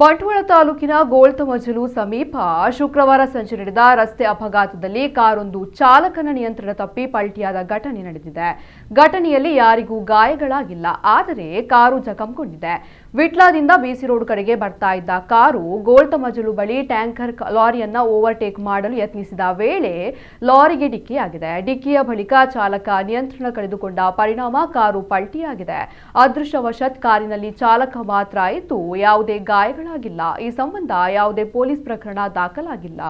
ಬಂಟ್ವಾಳ ತಾಲೂಕಿನ ಗೋಳ್ತಮಜಲು ಸಮೀಪ ಶುಕ್ರವಾರ ಸಂಜೆ ನಡೆದ ರಸ್ತೆ ಅಪಘಾತದಲ್ಲಿ ಕಾರೊಂದು ಚಾಲಕನ ನಿಯಂತ್ರಣ ತಪ್ಪಿ ಪಲ್ಟಿಯಾದ ಘಟನೆ ನಡೆದಿದೆ. ಘಟನೆಯಲ್ಲಿ ಯಾರಿಗೂ ಗಾಯಗಳಾಗಿಲ್ಲ, ಆದರೆ ಕಾರು ಜಖಂಗೊಂಡಿದೆ. ವಿಟ್ಲಾದಿಂದ ಬಿಸಿ ರೋಡ್ ಕಡೆಗೆ ಬರ್ತಾ ಇದ್ದ ಕಾರು ಗೋಳ್ತಮಜಲು ಬಳಿ ಟ್ಯಾಂಕರ್ ಲಾರಿಯನ್ನ ಓವರ್ಟೇಕ್ ಮಾಡಲು ಯತ್ನಿಸಿದ ವೇಳೆ ಲಾರಿಗೆ ಡಿಕ್ಕಿಯಾಗಿದೆ. ಡಿಕ್ಕಿಯ ಬಳಿಕ ಚಾಲಕ ನಿಯಂತ್ರಣ ಕಳೆದುಕೊಂಡ ಪರಿಣಾಮ ಕಾರು ಪಲ್ಟಿಯಾಗಿದೆ. ಅದೃಷ್ಟವಶಾತ್ ಕಾರಿನಲ್ಲಿ ಚಾಲಕ ಮಾತ್ರ ಇದ್ದು ಯಾವುದೇ ಗಾಯಗಳಾಗಿಲ್ಲ. ಈ ಸಂಬಂಧ ಯಾವುದೇ ಪೊಲೀಸ್ ಪ್ರಕರಣ ದಾಖಲಾಗಿಲ್ಲ.